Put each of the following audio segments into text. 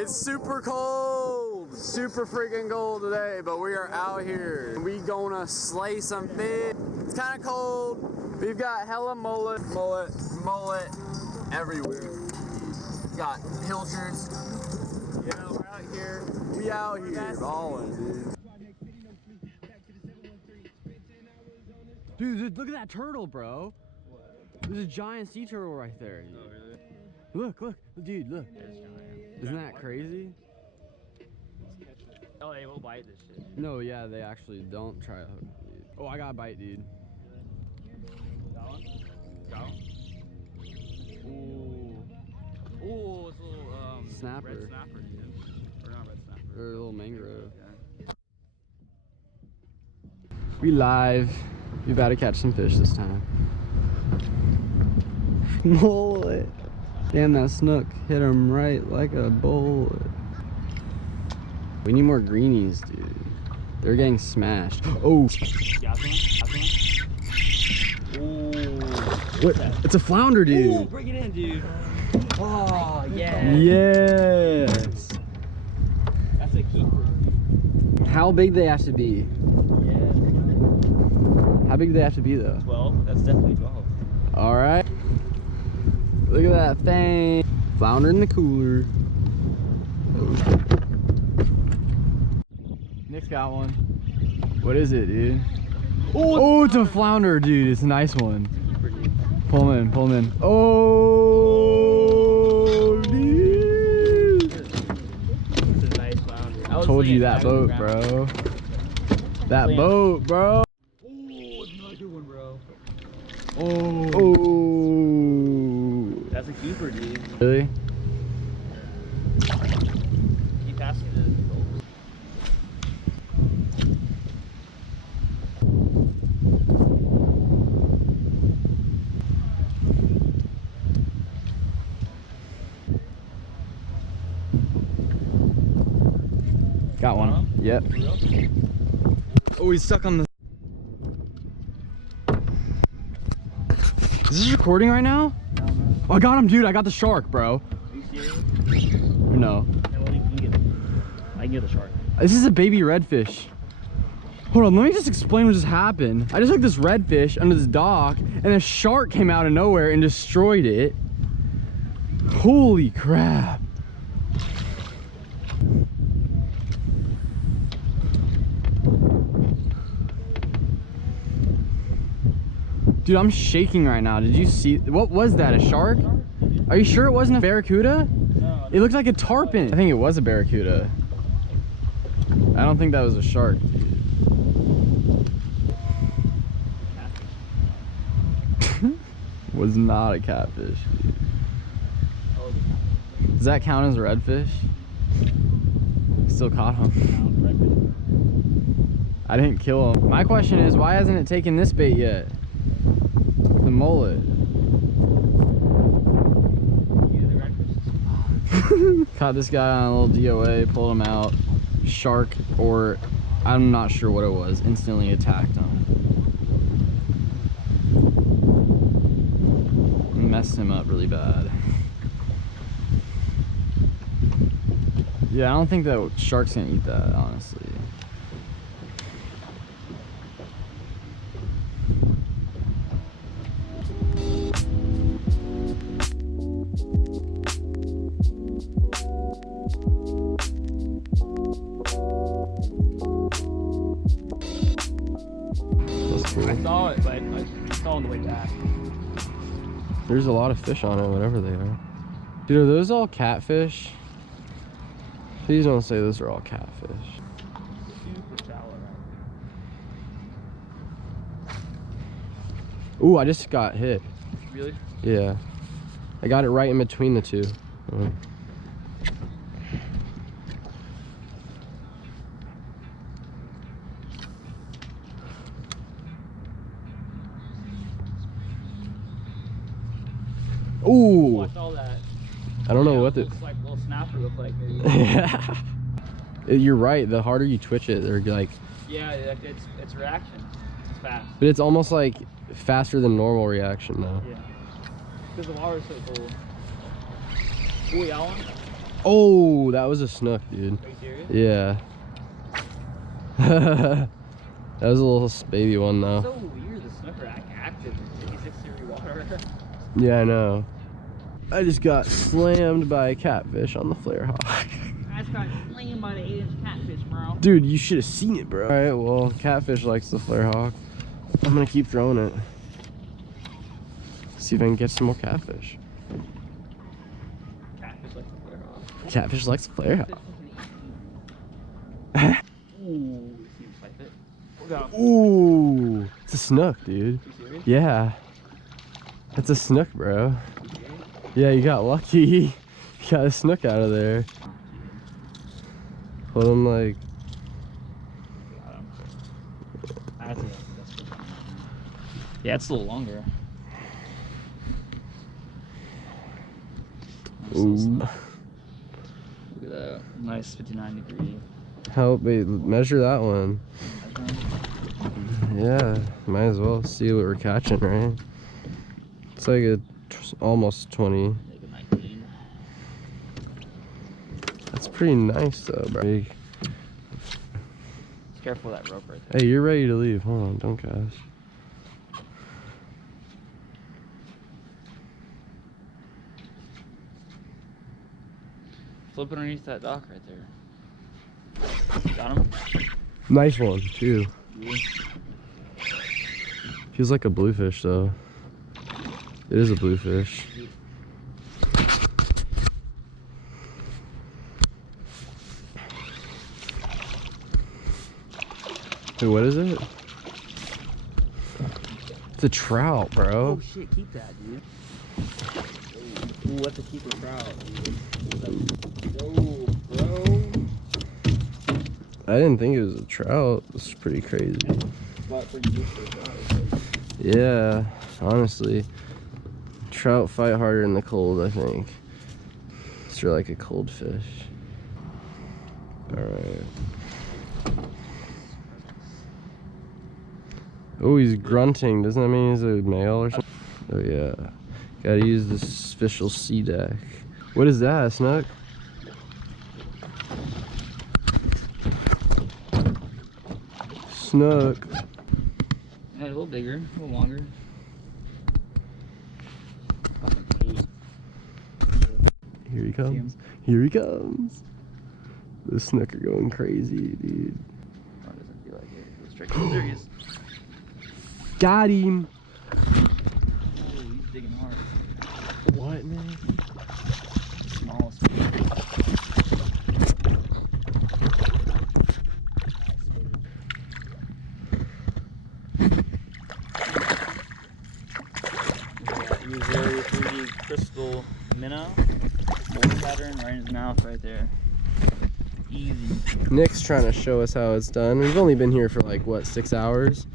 It's super cold, super freaking cold today, but we are out here. We gonna slay some fish. It's kind of cold. We've got hella mullet everywhere. We got pilchards. You know, we're out here. We out here balling, dude. Dude, look at that turtle, bro. What? There's a giant sea turtle right there. Oh, really? Look, dude, look. Isn't that crazy? Oh, they will bite this shit. No, yeah, they actually don't try to hook, dude. Oh, I got a bite, dude. Got one? Got one? Ooh. Ooh, it's a little, snapper. Red snapper, dude. Or not red snapper. Or a little mangrove. Yeah. We live. We about to catch some fish this time. Mullet. Damn, that snook hit him right like a bullet. We need more greenies, dude. They're getting smashed. Oh! What? It's a flounder, dude. Ooh, bring it in, dude. Oh, yeah. Yes. That's a keeper. How big do they have to be? Yeah. How big do they have to be, though? 12. That's definitely 12. All right. Look at that thing. Flounder in the cooler. Nick's got one. What is it, dude? Oh, it's a flounder, dude. It's a nice one. Pull him in. Oh, dude. It's a nice flounder. I told you that boat, bro. That boat, bro. Oh, it's another good one, bro. Oh. That's a keeper, dude. Really? Keep passing it to the goals. Got one. Yep. Oh, he's stuck on the... Is this recording right now? Oh, I got him, dude. I got the shark, bro. Are you serious? No. I can get the shark. This is a baby redfish. Hold on, let me just explain what just happened. I just took this redfish under this dock, and a shark came out of nowhere and destroyed it. Holy crap. Dude, I'm shaking right now. Did you see? What was that, a shark? Are you sure it wasn't a barracuda? No. It looked like a tarpon. I think it was a barracuda. I don't think that was a shark. Was not a catfish, dude. Does that count as a redfish? Still caught him. I didn't kill him. My question is, why hasn't it taken this bait yet? The mullet. Caught this guy on a little DOA, pulled him out. Shark, or I'm not sure what it was, instantly attacked him. Messed him up really bad. Yeah, I don't think that shark's gonna eat that, honestly. I saw it, but I saw on the way back. There's a lot of fish on it, whatever they are. Dude, are those all catfish? Please don't say those are all catfish. Super shallow right now. Ooh, I just got hit. Really? Yeah. I got it right in between the two. Ooh. Oh, I saw that. I don't know what the... Looks like a little snapper look like, maybe. Yeah. You're right. The harder you twitch it, they're like... Yeah, it's reaction. It's fast. But it's almost like faster than normal reaction now. Yeah. Because the water's so cold. Ooh, y'all one? Oh, that was a snook, dude. Are you serious? Yeah. That was a little baby one though. So weird, the snook are active in 86 degree water. Yeah, I know. I just got slammed by a catfish on the flare hawk. I just got slammed by the 8-inch catfish, bro. Dude, you should have seen it, bro. Alright, well, catfish likes the flare hawk. I'm gonna keep throwing it. See if I can get some more catfish. Catfish like the flare hawk. Catfish likes the flare hawk. Ooh, you see him swipe it. Look out. Ooh, it's a snook, dude. You serious? Yeah. That's a snook, bro. Yeah, you got lucky. You got a snook out of there. Hold him like... That's yeah, it's a little longer. Ooh. Look at that. Nice 59 degree. Help me measure that one. Yeah, might as well see what we're catching, right? It's like a almost 20. Like a 19. That's pretty nice though, bro. Be careful of that rope right there. Hey, you're ready to leave. Hold on, don't cast. Flip it underneath that dock right there. Got him? Nice one, too. Yeah. Feels like a bluefish though. It is a bluefish. Hey, what is it? It's a trout, bro. Oh shit, keep that, dude. Ooh, that's a keeper trout, dude. Oh, bro. I didn't think it was a trout. It's pretty crazy. Yeah, honestly. Trout fight harder in the cold, I think. It's really like a cold fish. Alright. Oh, he's grunting. Doesn't that mean he's a male or something? Oh, yeah. Gotta use the official sea deck. What is that, Snook? Snook. Yeah, a little bigger, a little longer. Here he comes. Here he comes. The Snook are going crazy, dude. Oh, it doesn't feel like it. It feels tricky. There he is. Got him. Oh, he's digging hard. What, man? Smallest. Use area 3D crystal minnow. Mold pattern right in his mouth right there. Easy. Nick's trying to show us how it's done. We've only been here for like, what, 6 hours?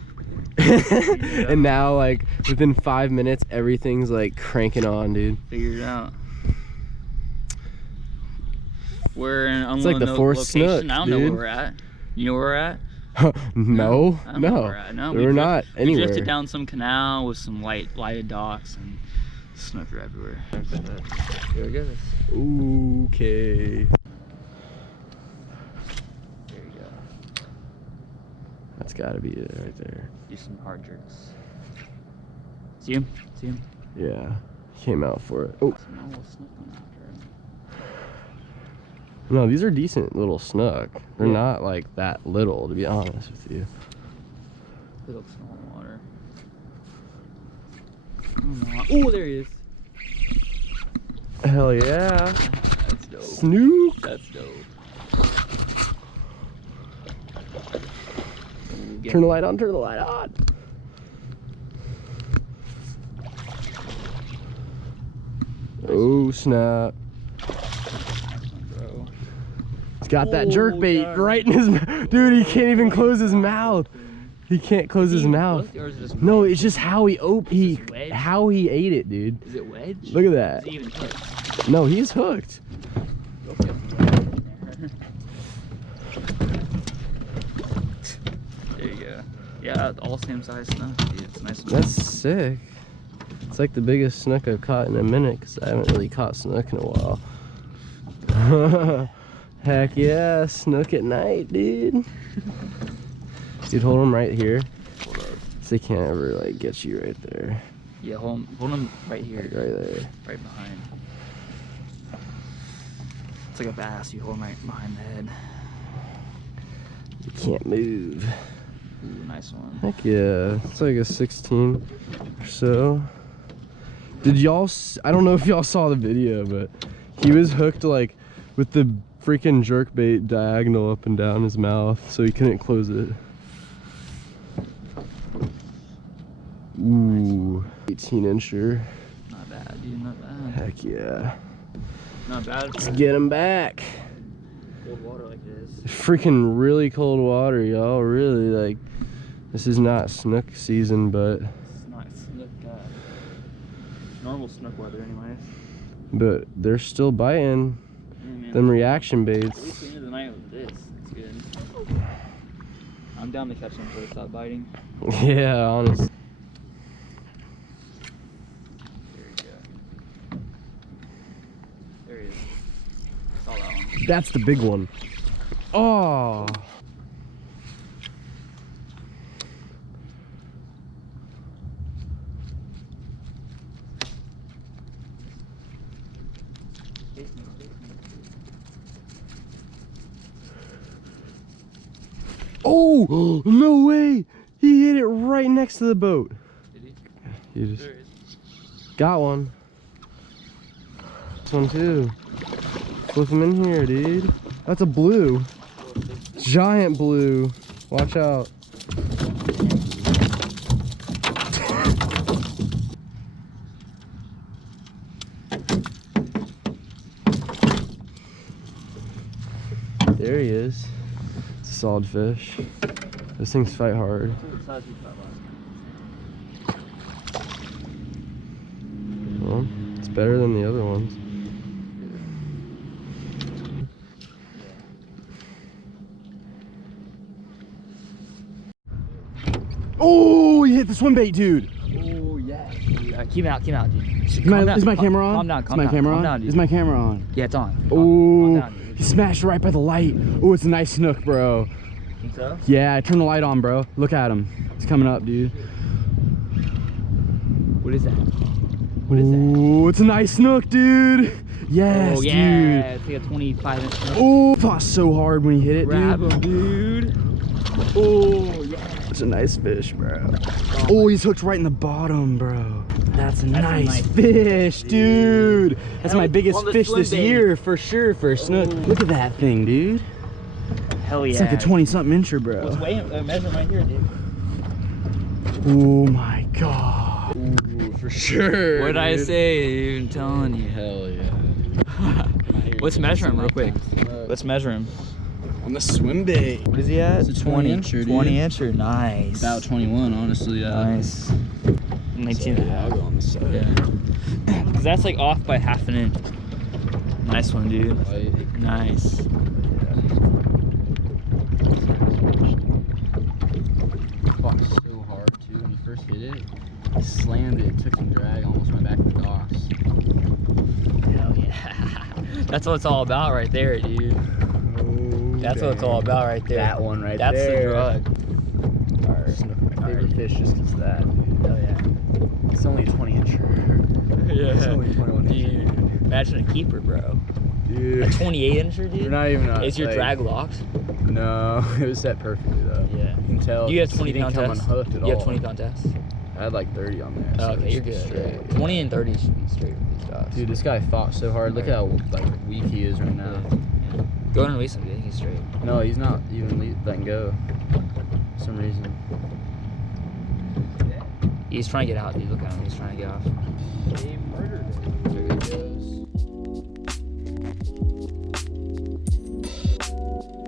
And now, like, within 5 minutes, everything's like cranking on, dude. Figured it out. We're in an It's like the unknown fourth location. Snook, I don't know dude. where we're at. You know where we're at? No, I don't know where we're at. No, we're not We anywhere. drifted down some canal with some lighted docks and snook are everywhere. Here we go. Okay. There you go. That's gotta be it right there. Do some hard jerks. See him? See him? Yeah, came out for it. Oh, Small little snook went after him. no, these are decent little snook. They're Yeah. not like that little, to be honest with you. Little small water. Oh, there he is. Hell yeah. That's dope. Snook. That's dope. Turn the light on, turn the light on. Oh, snap. Bro. He's got that jerk bait right in his mouth. Dude, he can't even close his mouth. He can't close his mouth. No, it's just how he how he ate it, dude. Is it wedge? Look at that. Is it even hooked? No, he's hooked. There you go. Yeah, all same size snook, dude. It's nice. That's sick. It's like the biggest snook I've caught in a minute because I haven't really caught snook in a while. Heck yeah, snook at night, dude. Dude, hold them right here. Hold up. So they can't ever like get you right there. Yeah, hold him right here. Like right there. Right behind. It's like a bass, you hold him right behind the head. You can't move. Ooh, nice one. Heck yeah, it's like a 16 or so. Did y'all, I don't know if y'all saw the video, but he was hooked like with the freaking jerkbait diagonal up and down his mouth, so he couldn't close it. Ooh, 18-incher. Not bad, dude, not bad. Heck yeah. Not bad. Let's get him back. Cold water like this. Freaking really cold water, y'all. Really, like, this is not snook season, but It's not snook, normal snook weather anyways. but they're still biting. Yeah, man. Them reaction baits. At least we ended the night with this. It's good. I'm down to catch them before they stop biting. Yeah, honestly. There you go. There he is. Saw that one. That's the big one. Oh. Oh, no way. He hit it right next to the boat. Did he? He just There he is. got one. This one too. Flip him in here, dude. That's a blue. Giant blue. Watch out. There he is. It's a solid fish. Those things fight hard. Well, it's better than the other ones. Oh, he hit the swim bait, dude. Oh, yeah. Keep out, dude. Is my camera on? Calm down, Is my camera on? dude. Is my camera on? Yeah, it's on. Oh, down, dude. he smashed right by the light. Oh, it's a nice snook, bro. Think so? Yeah, turn the light on, bro. Look at him. He's coming up, dude. What is that? What is that? Oh, it's a nice snook, dude. Yes, Oh, dude. yeah. It's like a 25-inch snook. Oh, fought so hard when he hit it, Grab dude. him, dude. Oh, yeah. It's a nice fish, bro. Oh, he's hooked right in the bottom, bro. That's a nice fish, dude. That's my biggest on the fish swim this bait. year, for sure, for a snook. Look at that thing, dude. Hell yeah. It's like a 20-something incher, Let's bro. weigh him, measure him right here, dude. Oh my god. Ooh, for sure. What did I dude. say, dude? I'm telling you. Hell yeah. Let's measure him real quick. Let's measure him. On the swim bait. What is he at? It's a 20 incher, dude. 20 incher, nice. About 21, honestly. Nice. 19 and a half. I'll go on the side. Yeah. Because that's like off by half an inch. Nice one, dude. Nice. Fought so hard, too. When he first hit it, he slammed it, took some drag, almost went back to the docks. Hell yeah. That's what it's all about right there, dude. That's what it's all about right there. That one right That's there. the drug. My favorite fish just because of that. Hell yeah. It's only a 20 incher. Yeah. It's only 21 Dude, incher. imagine a keeper, bro. Dude. A 28 incher, dude? You're not even Is your like, drag locked? No, it was set perfectly though. Yeah. You can tell. You have he 20 didn't pound come tests? unhooked at You have all. 20 pound tests? I had like 30 on there. Oh, so okay, you're it should be good. straight. Yeah. 20 and 30 should be straight with these dogs. Dude, this guy fought so hard. Look at how like weak he is right now. Go and release him, dude. He's straight. No, he's not even letting go for some reason. He's trying to get out, dude. Look at him. He's trying to get off. He murdered it. There he goes.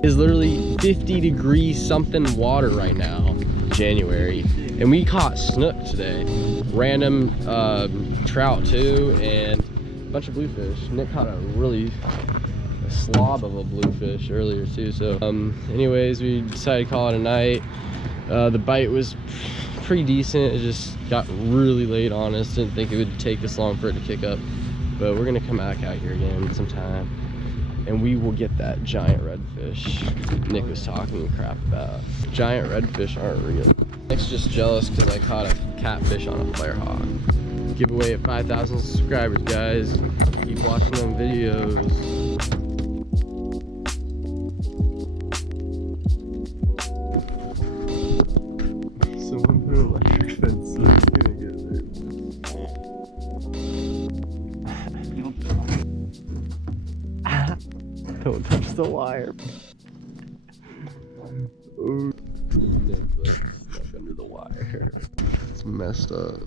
It's literally 50 degrees something water right now, January, and we caught snook today. Random trout too, and a bunch of bluefish. Nick caught a slob of a bluefish earlier too. So anyways, we decided to call it a night. The bite was pretty decent. It just got really late on us. Didn't think it would take this long for it to kick up, but we're gonna come back out here again sometime. and we will get that giant redfish Nick was talking crap about. Giant redfish aren't real. Nick's just jealous because I caught a catfish on a flare hawk. Giveaway at 5,000 subscribers, guys. Keep watching them videos. Someone put an electric fence so it's gonna get there. Don't touch the wire. Ooh. Stuck under the wire. It's messed up.